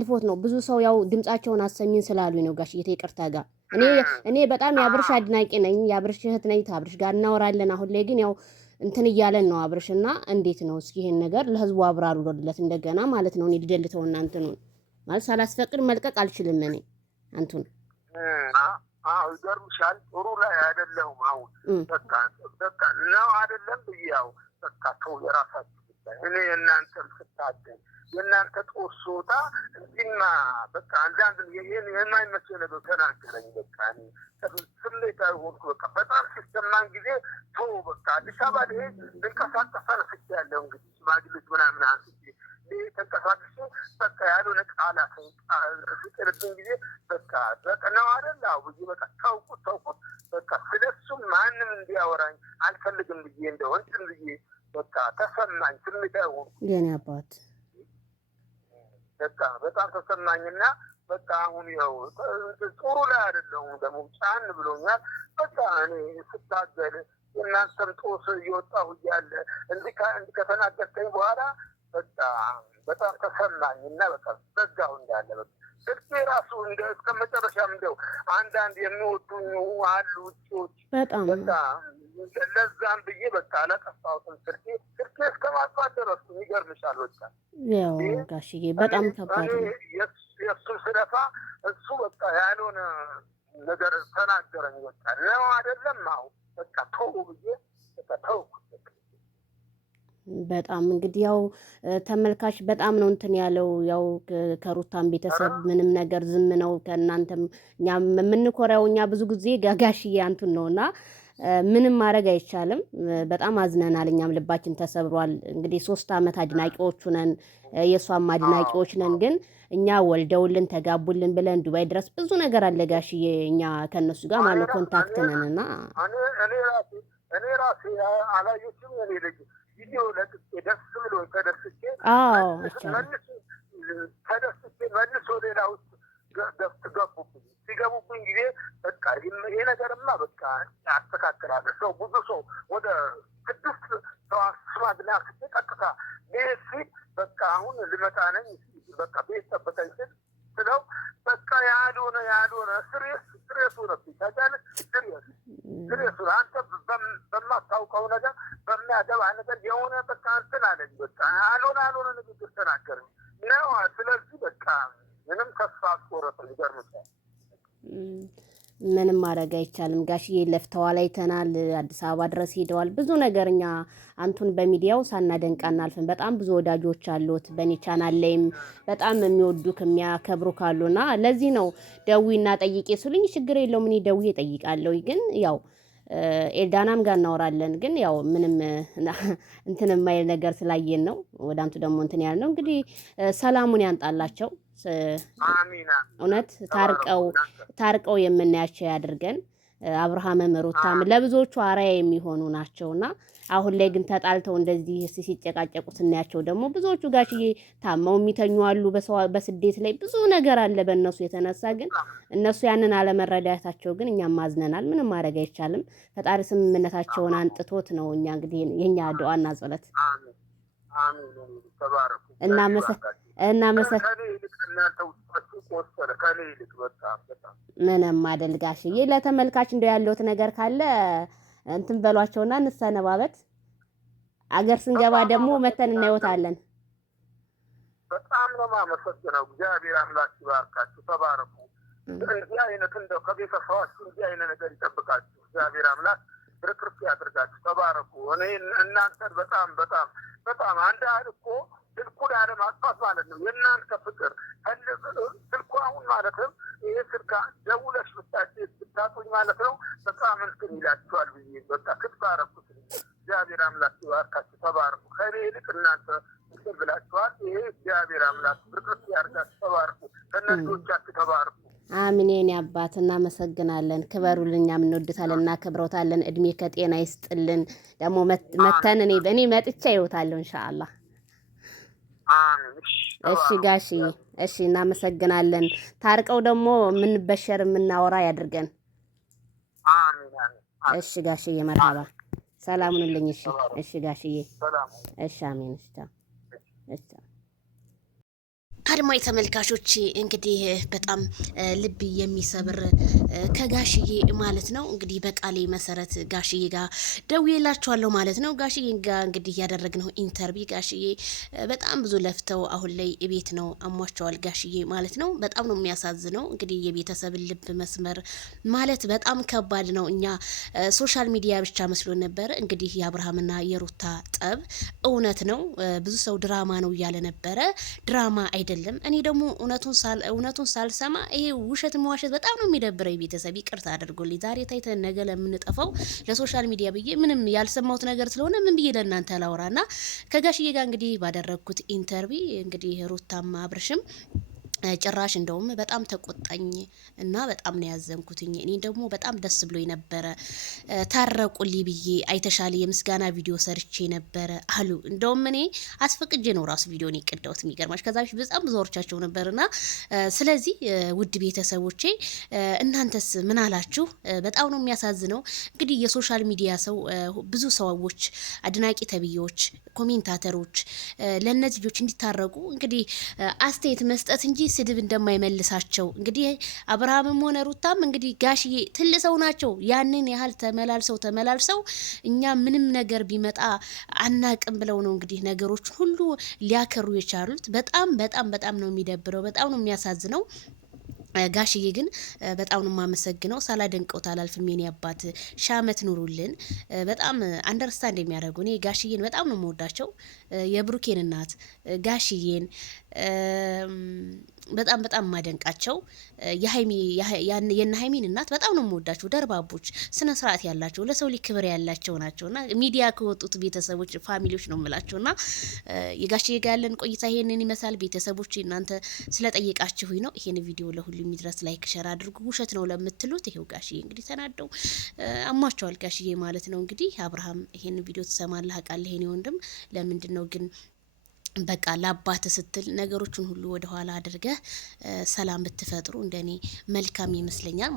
ልፎት ነው ብዙ ሰው ያው ድምጻቸውን አሰሚን ስላሉኝ ነው ጋሽ ይቅርታ ጋር እኔ በጣም ያብርሽ አድናቂ ነኝ ያብርሽ እህት ነኝ ታብርሽ ጋር እናወራለን አሁን ላይ ግን ያው እንትን እያለን ነው አብርሽና እንዴት ነው እስኪ ይሄን ነገር ለህዝቡ አብራሩለት እንደገና ማለት ነው እኔ ልደልተው እናንተ ነው ማለት ሳላስፈቅድ መልቀቅ አልችልም እኔ አንቱን ይገርምሻል ጥሩ ላይ አይደለሁም አሁን በቃ ነው አይደለም ብያው በቃ ተው የራሳችሁ ጉዳይ እኔ እናንተም ስታገኝ የእናንተ ጦሶታ እንዲና በቃ አንዳንድ ይሄን የማይመስል ነገር ተናገረኝ በቃ እኔ ስሜታዊ ሆንኩ በቃ በጣም ሲሰማኝ ጊዜ ተው በቃ አዲስ አበባ ላይ ልንቀሳቀስ አልፍቻለሁ እንግዲህ ሽማግሌዎች ምናምን አንስቼ ተንቀሳቅሼ በቃ ያልሆነ ቃላት ስጥልብኝ ጊዜ በቃ ነው አይደል አዎ ብዬ በቃ ተውኩት በቃ ስለሱም ማንም እንዲያወራኝ አልፈልግም ብዬ እንደው እንትን ብዬ በቃ ተሰማኝ ስሜታዊ ሆንኩ የኔ አባት በቃ በጣም ተሰማኝና በቃ አሁን ያው ጥሩ ላይ አይደለሁም ደግሞ ጫን ብሎኛል በቃ እኔ ስታገል የእናንተም ጦስ እየወጣሁ እያለ እንዲህ ከተናገርከኝ በኋላ በቃ በጣም ተሰማኝና በቃ በዛው እንዳለ በቃ ስልኬ ራሱ እንደ እስከ መጨረሻም እንደው አንዳንድ የሚወዱኝ አሉ ውጪዎች በጣም በቃ ለዛም ብዬ በቃ አላጠፋሁትም ስልኬ እስከ ማጥፋት ደረሱ ይገርምሻል በቃ ያው ጋሽዬ በጣም ከባድ ነው የእሱ ስለፋ እሱ በቃ ያልሆነ ነገር ተናገረኝ በቃ ነው አይደለም አሁን በቃ ተው ብዬ በቃ ተውኩት በጣም እንግዲህ ያው ተመልካች በጣም ነው እንትን ያለው ያው ከሩታም ቤተሰብ ምንም ነገር ዝም ነው ከእናንተም እኛ የምንኮራው እኛ ብዙ ጊዜ ጋጋሽዬ አንቱን ነውና ምንም ማድረግ አይቻልም በጣም አዝነናል እኛም ልባችን ተሰብሯል እንግዲህ 3 አመት አድናቂዎቹ ነን የሷም አድናቂዎች ነን ግን እኛ ወልደውልን ተጋቡልን ብለን ዱባይ ድረስ ብዙ ነገር አለ ጋሽዬ እኛ ከነሱ ጋር ማለት ኮንታክት ነንና እኔ ራሴ አላየችም እኔ ልጅ ቪዲዮ ለጥቄ ደስ ብሎ ተደስቼ ተደስቼ መልሶ ሌላ ውስጥ ገቡብኝ ሲገቡብኝ ጊዜ በቃ ይሄ ነገርማ በቃ ያስተካክላል ሰው ብዙ ሰው ወደ 6 ሰው አስማድና ቀጥታ ቤት በቃ አሁን ልመጣ ነኝ በቃ ቤት ጠበቀኝ ስለው በቃ ያልሆነ ስሬስ ሆነብኝ ታውቂያለሽ ስሬስ አንተ በማታውቀው ነገር በሚያገባ ነገር የሆነ በቃ እንትን አለኝ በቃ ያልሆነ ንግግር ተናገረኝ ነው ስለዚህ በቃ ምንም ተስፋ አስቆረጠኝ ይገርምሻል ምንም ማድረግ አይቻልም ጋሽዬ ለፍተዋል አይተናል አዲስ አበባ ድረስ ሄደዋል ብዙ ነገር እኛ አንቱን በሚዲያው ሳናደንቅ አናልፍም በጣም ብዙ ወዳጆች አሉት በኔ ቻናል ላይም በጣም የሚወዱክ የሚያከብሩ ካሉና ለዚህ ነው ደዊና ጠይቄ ስሉኝ ችግር የለውም እኔ ደውዬ እጠይቃለሁ ግን ያው ኤልዳናም ጋር እናወራለን ግን ያው ምንም እንትን የማይል ነገር ስላየን ነው ወደ አንቱ ደግሞ እንትን ያል ነው እንግዲህ ሰላሙን ያንጣላቸው አሚና እውነት ታርቀው የምናያቸው ያድርገን አብርሃምም ሩታም ለብዙዎቹ አርአያ የሚሆኑ ናቸውና አሁን ላይ ግን ተጣልተው እንደዚህ ሲጨቃጨቁ ስናያቸው ደግሞ ብዙዎቹ ጋሽዬ ታመው የሚተኙ አሉ በስደት ላይ ብዙ ነገር አለ በእነሱ የተነሳ ግን እነሱ ያንን አለመረዳታቸው ግን እኛም ማዝነናል ምንም ማድረግ አይቻልም ፈጣሪ ስምምነታቸውን አንጥቶት ነው እኛ እንግዲህ የኛ ዱዓና ጸሎት አሜን ተባረኩ እና ምንም አይደል ጋሽዬ ለተመልካች እንደው ያለውት ነገር ካለ እንትን በሏቸውና እንሰነባበት አገር ስንገባ ደግሞ መተን እናይወታለን በጣም ነው የማመሰግነው እግዚአብሔር አምላክ ይባርካችሁ ተባረኩ እንዲህ አይነት እንደው ከቤተሰባችሁ እንዲህ አይነት ነገር ይጠብቃችሁ እግዚአብሔር አምላክ ብርክርክ ያድርጋችሁ ተባረኩ እኔ እናንተን በጣም አንድ እኮ ስልኩን ያለማጥፋት ማለት ነው የእናንተ ፍቅር ስልኩ አሁን ማለትም ይሄ ስልካ ደውለሽ ብታጡኝ ማለት ነው በጣም እንትን ይላችኋል ብዬ በቃ ክትባረኩት እግዚአብሔር አምላክ ይባርካችሁ ተባረኩ ከእኔ ይልቅ እናንተ እንትን ብላችኋል ይሄ እግዚአብሔር አምላክ ብርክርክ ያድርጋችሁ ተባረኩ ከእነርሶቻችሁ ተባረኩ አሜን የኔ አባት እናመሰግናለን ክበሩልኝ እንወድታለን እናከብረውታለን እድሜ ከጤና ይስጥልን ደግሞ መተን እኔ መጥቻ ይወታለሁ ኢንሻአላህ እሺ ጋሽዬ እሺ እናመሰግናለን ታርቀው ደግሞ በሸር የምናወራ ያድርገን አሜን እሺ ጋሽዬ መርሃባ ሰላሙንልኝ እሺ ጋሽዬ ሰላም እሺ አሜን እሺ አድማጭ ተመልካቾች እንግዲህ በጣም ልብ የሚሰብር ከጋሽዬ ማለት ነው እንግዲህ በቃሌ መሰረት ጋሽዬ ጋር ደውዬላችኋለሁ ማለት ነው። ጋሽዬ ጋር እንግዲህ ያደረግነው ኢንተርቪው ጋሽዬ በጣም ብዙ ለፍተው አሁን ላይ ቤት ነው አሟቸዋል ጋሽዬ ማለት ነው። በጣም ነው የሚያሳዝነው። እንግዲህ የቤተሰብን ልብ መስመር ማለት በጣም ከባድ ነው። እኛ ሶሻል ሚዲያ ብቻ መስሎን ነበረ። እንግዲህ የአብርሃምና የሩታ ጠብ እውነት ነው። ብዙ ሰው ድራማ ነው እያለ ነበረ። ድራማ አይደለም። እኔ ደግሞ እውነቱን ሳልሰማ ይሄ ውሸት መዋሸት በጣም ነው የሚደብረው። ቤተሰብ ይቅርታ አድርጎልኝ ዛሬ ታይተን ነገ ለምንጠፋው ለሶሻል ሚዲያ ብዬ ምንም ያልሰማሁት ነገር ስለሆነ ምን ብዬ ለእናንተ ላውራና ከጋሽዬ ጋር እንግዲህ ባደረግኩት ኢንተርቪው እንግዲህ ሩታም አብርሽም ጭራሽ እንደውም በጣም ተቆጣኝ እና በጣም ነው ያዘንኩትኝ። እኔ ደግሞ በጣም ደስ ብሎኝ ነበረ። ታረቁልኝ ብዬ አይተሻለ የምስጋና ቪዲዮ ሰርቼ ነበረ አሉ። እንደውም እኔ አስፈቅጄ ነው ራሱ ቪዲዮ ነው የቀዳሁት። የሚገርማሽ ከዛ በፊት በጣም ብዙ ወርቻቸው ነበርና ስለዚህ ውድ ቤተሰቦቼ እናንተስ ምን አላችሁ? በጣም ነው የሚያሳዝነው። እንግዲህ የሶሻል ሚዲያ ሰው ብዙ ሰዎች አድናቂ ተብዬዎች፣ ኮሜንታተሮች ለእነዚህ ልጆች እንዲታረቁ እንግዲህ አስተያየት መስጠት እንጂ ስድብ እንደማይመልሳቸው እንግዲህ አብርሃምም ሆነ ሩታም እንግዲህ ጋሽዬ ትልቅ ሰው ናቸው። ያንን ያህል ተመላልሰው እኛ ምንም ነገር ቢመጣ አናቅም ብለው ነው እንግዲህ ነገሮች ሁሉ ሊያከሩ የቻሉት። በጣም ነው የሚደብረው። በጣም ነው የሚያሳዝነው። ጋሽዬ ግን በጣም ነው የማመሰግነው። ሳላደንቀው አላልፍም። የኔ አባት ሻመት ኑሩልን። በጣም አንደርስታንድ የሚያደርጉ እኔ ጋሽዬን በጣም ነው የምወዳቸው። የብሩኬን እናት ጋሽዬን በጣም ማደንቃቸው። የነ ሀይሚን እናት በጣም ነው የምወዳቸው። ደርባቦች፣ ስነ ስርዓት ያላቸው፣ ለሰው ልጅ ክብር ያላቸው ናቸውና ሚዲያ ከወጡት ቤተሰቦች ፋሚሊዎች ነው የምላቸውና የጋሽዬ ጋር ያለን ቆይታ ይሄንን ይመስላል። ቤተሰቦች እናንተ ስለጠየቃችሁኝ ነው ይሄን ቪዲዮ ለሁሉ የሚድረስ ላይክ ሸር አድርጉ። ውሸት ነው ለምትሉት ይሄው ጋሽዬ እንግዲህ ተናደው አሟቸዋል። ጋሽዬ ማለት ነው እንግዲህ አብርሃም ይሄን ቪዲዮ ትሰማለህ አውቃለሁ። ይሄን ወንድም ለምንድን ነው ግን በቃ ለአባት ስትል ነገሮችን ሁሉ ወደ ኋላ አድርገህ ሰላም ብትፈጥሩ እንደኔ መልካም ይመስለኛል።